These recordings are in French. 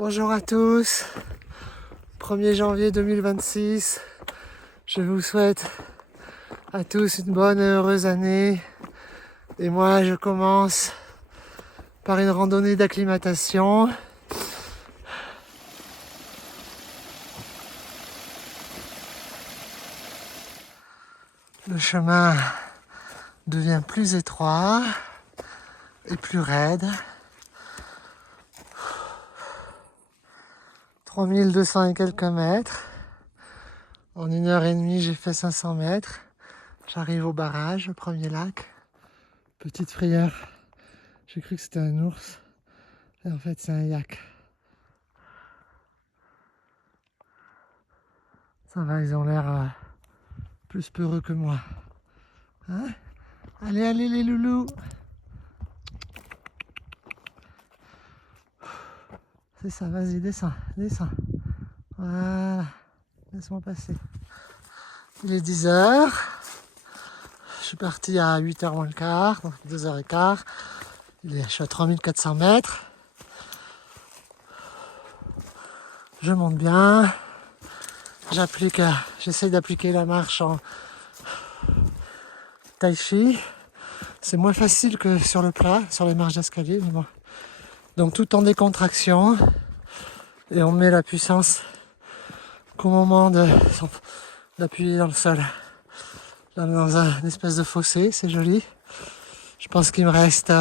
Bonjour à tous, 1er janvier 2026, je vous souhaite à tous une bonne et heureuse année. Et moi je commence par une randonnée d'acclimatation. Le chemin devient plus étroit et plus raide. 3200 et quelques mètres. En 1h30, j'ai fait 500 mètres. J'arrive au barrage, le premier lac. Petite frayeur. J'ai cru que c'était un ours. Et en fait, c'est un yak. Ça va, ils ont l'air plus peureux que moi. Hein? Allez, allez les loulous! C'est ça, vas-y, descends, descends. Voilà, laisse-moi passer. Il est 10h. Je suis parti à 8h moins le quart, donc 2h15. Je suis à 3400 mètres. Je monte bien. J'essaye d'appliquer la marche en tai chi. C'est moins facile que sur le plat, sur les marches d'escalier, mais bon. Donc tout en décontraction. Et on met la puissance qu'au moment d'appuyer dans le sol. Là, dans une espèce de fossé, c'est joli. Je pense qu'il me reste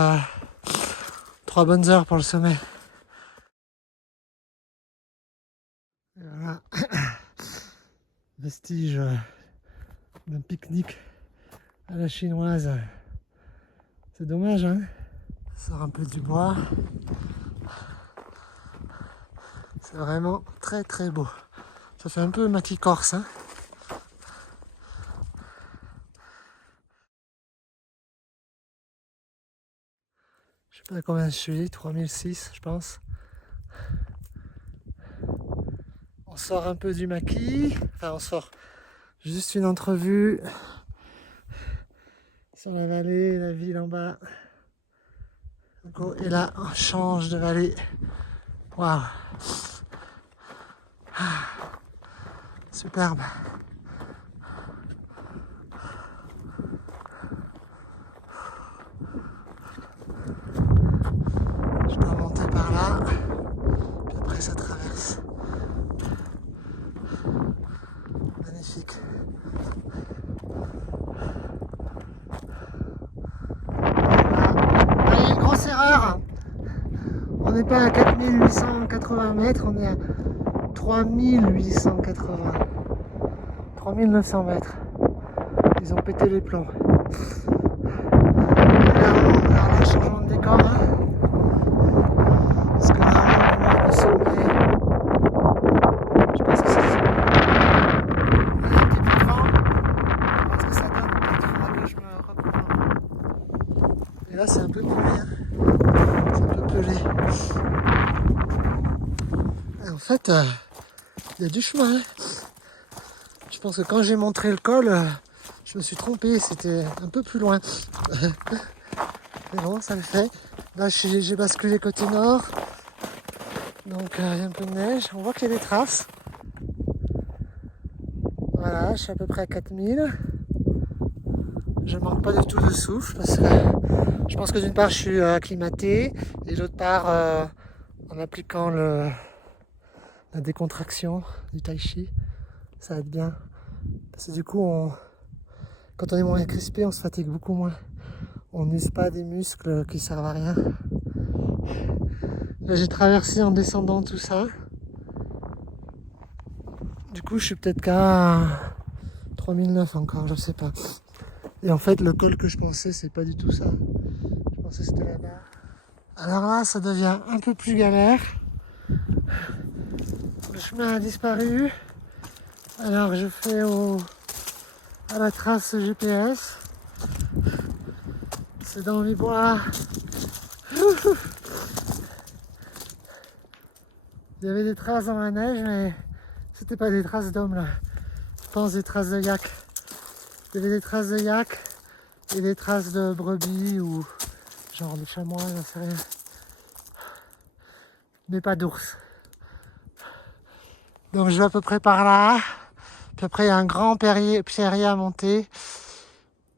3 bonnes heures pour le sommet. Et voilà. Vestige d'un pique-nique à la chinoise. C'est dommage, hein? Ça sort un peu du bois. C'est vraiment très très beau. Ça fait un peu maquis corse, hein? Je sais pas combien je suis, 3006 je pense. On sort un peu du maquis, enfin on sort juste une entrevue sur la vallée, la ville en bas. Et là on change de vallée. Waouh! Superbe! Je dois monter par là, puis après ça traverse. Magnifique. Là, il y a une grosse erreur. On n'est pas à 4880 mètres, on est à 3880. 3900 mètres. Ils ont pété les plombs. Là, on a un changement de décor. Parce que là, le sommet, je pense que c'est ça. Il y a un petit peu de vent. On va voir ce que ça donne. Peut-être qu'il faudra que je me recoupe. Et là, c'est un peu pelé. Hein. C'est un peu pelé. Et en fait, il y a du chemin. Hein. Je pense que quand j'ai montré le col, je me suis trompé. C'était un peu plus loin. Mais bon, ça le fait. Là, j'ai basculé côté nord. Donc, il y a un peu de neige. On voit qu'il y a des traces. Voilà, je suis à peu près à 4000. Je manque pas du tout de souffle parce que je pense que d'une part, je suis acclimaté et d'autre part, en appliquant la décontraction du tai chi, ça aide bien. Parce que du coup, quand on est moins crispé, on se fatigue beaucoup moins. On n'use pas des muscles qui servent à rien. Là, j'ai traversé en descendant tout ça. Du coup, je suis peut-être qu'à 3009 encore, je sais pas. Et en fait, le col que je pensais, c'est pas du tout ça. Je pensais que c'était là-bas. Alors là, ça devient un peu plus galère. Le chemin a disparu. Alors, je fais à la trace GPS. C'est dans les bois. Il y avait des traces dans la neige, mais c'était pas des traces d'hommes là. Je pense des traces de yak. Il y avait des traces de yak et des traces de brebis ou genre de chamois, j'en sais rien. Mais pas d'ours. Donc je vais à peu près par là. Puis après, il y a un grand pierrier à monter.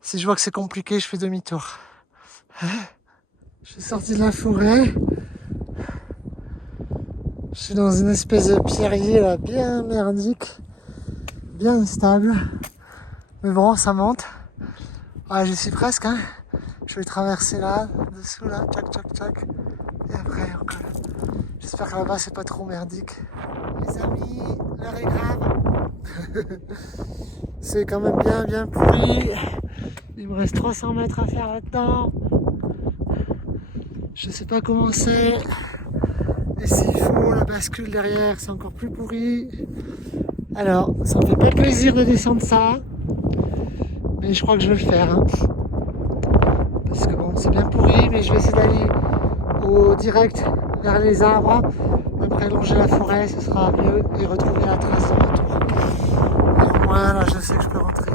Si je vois que c'est compliqué, je fais demi-tour. Je suis sorti de la forêt. Je suis dans une espèce de pierrier là, bien merdique, bien instable. Mais bon, ça monte. Ah, j'y suis presque, hein. Je vais traverser là, dessous là, tchac tchac tchac. Et après, on colle. J'espère que là-bas, c'est pas trop merdique. Les amis, l'heure est grave. C'est quand même bien pourri. Il me reste 300 mètres à faire là-dedans. Je sais pas comment c'est. Et s'il faut la bascule derrière, c'est encore plus pourri. Alors, ça me fait pas plaisir de descendre ça. Mais je crois que je vais le faire. Hein. Parce que bon, c'est bien pourri, mais je vais essayer d'aller au direct vers les arbres. Après longer la forêt, ce sera mieux. Et retrouver la trace de retour. Et au moins, là, je sais que je peux rentrer.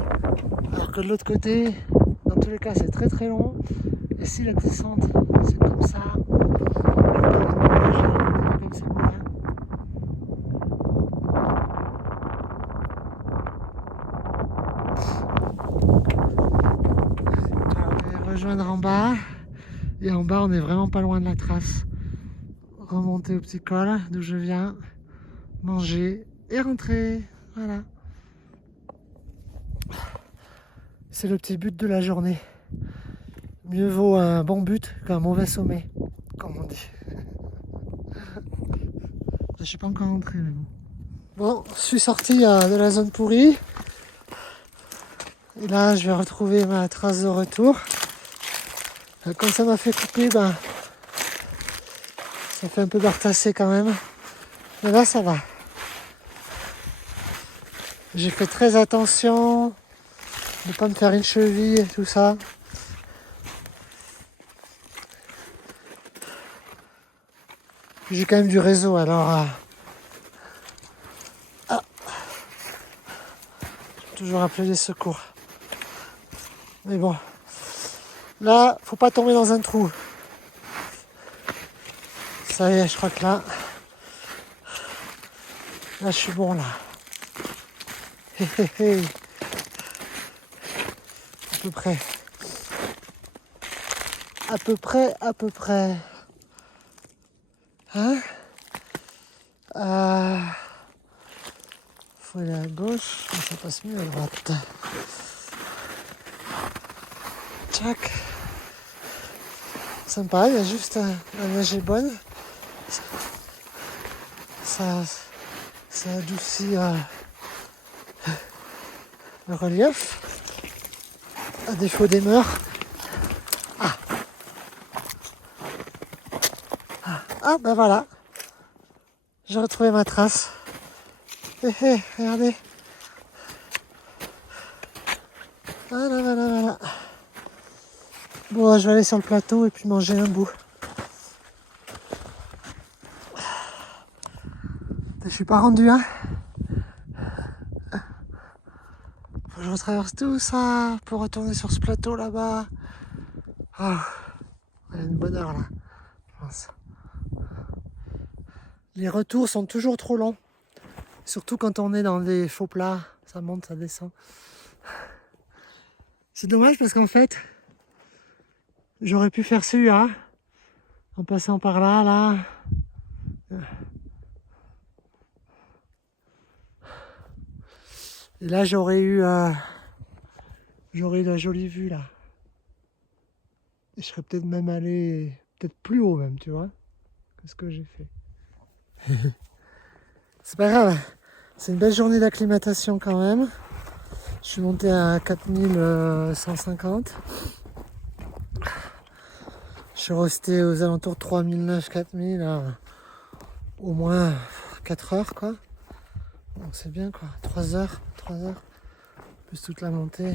Alors que de l'autre côté, dans tous les cas, c'est très long. Et si la descente, c'est comme ça, comme c'est bon, hein. On va rejoindre en bas. Et en bas, on est vraiment pas loin de la trace. Remonter au petit col, d'où je viens, manger et rentrer. Voilà. C'est le petit but de la journée. Mieux vaut un bon but qu'un mauvais sommet, comme on dit. Je suis pas encore rentré, mais bon. Bon, je suis sorti de la zone pourrie. Et là, je vais retrouver ma trace de retour. Quand ça m'a fait couper, ben, ça fait un peu bartasser quand même. Mais là, ça va. J'ai fait très attention de ne pas me faire une cheville et tout ça. J'ai quand même du réseau, alors... toujours appeler les secours. Mais bon. Là, faut pas tomber dans un trou. Ça y est, je crois que là... Là, je suis bon, là. Hé, hé, hé. À peu près. À peu près, à peu près. Hein? Faut aller à gauche, mais ça passe mieux à droite. Tchac. Sympa, il y a juste la neige est bonne. Ça adoucit le relief. À défaut des mœurs. Ah ben voilà. J'ai retrouvé ma trace. Hé hé, regardez. Voilà. Bon, je vais aller sur le plateau et puis manger un bout. Je suis pas rendu, hein. Faut que je retraverse tout ça pour retourner sur ce plateau là-bas. Ah, il y a une bonne heure là, je pense. Les retours sont toujours trop longs. Surtout quand on est dans des faux plats. Ça monte, ça descend. C'est dommage parce qu'en fait, j'aurais pu faire celui-là en passant par là. Et là, j'aurais eu la jolie vue là. Et je serais peut-être même allé plus haut même, tu vois, que ce que j'ai fait. C'est pas grave, c'est une belle journée d'acclimatation quand même. Je suis monté à 4150. Je suis resté aux alentours de 3009-4000, au moins 4 heures quoi. Donc c'est bien quoi, 3 heures, plus toute la montée.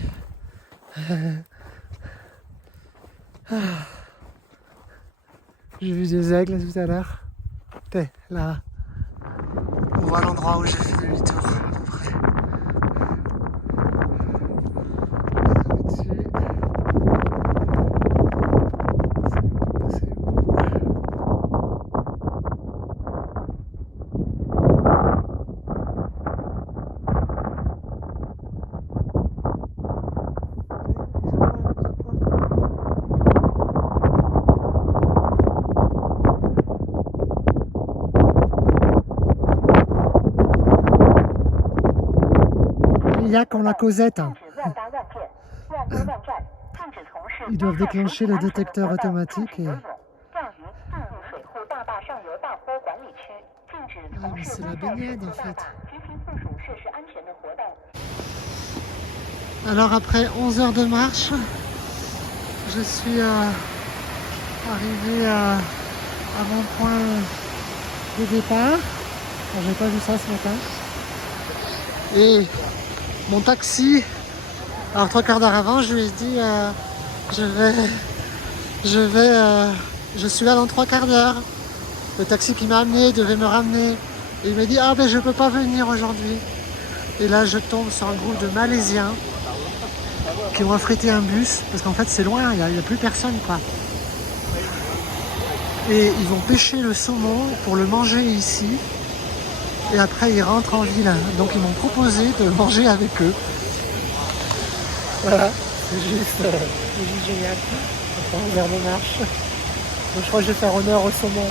J'ai vu des aigles tout à l'heure. Là, on voit l'endroit où j'ai fait demi-tour à peu près. Aurillac ont la causette. Ils doivent déclencher le détecteur automatique et... Ah, mais c'est la baignade en fait. Alors après 11 heures de marche, je suis arrivé à mon point de départ. J'ai pas vu ça ce matin. Et mon taxi, alors 3 quarts d'heure avant, je lui ai dit je suis là dans 3 quarts d'heure. Le taxi qui m'a amené devait me ramener. Et il m'a dit ah ben je peux pas venir aujourd'hui. Et là je tombe sur un groupe de Malaisiens qui ont affrété un bus, parce qu'en fait c'est loin, il n'y a plus personne quoi. Et ils vont pêcher le saumon pour le manger ici. Et après ils rentrent en ville. Donc ils m'ont proposé de manger avec eux. Voilà, c'est juste génial. Après 11 heures de marche. Donc je crois que je vais faire honneur au saumon.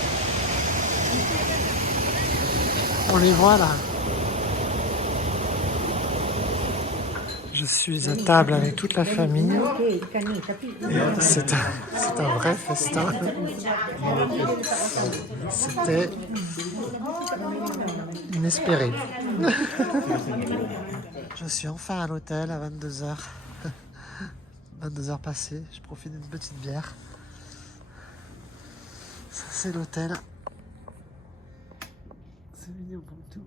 On les voit là. Je suis à table avec toute la famille. C'est un vrai festin. C'était inespéré. Je suis enfin à l'hôtel à 22h. 22h passées. Je profite d'une petite bière. Ça c'est l'hôtel. C'est mignon pour tout.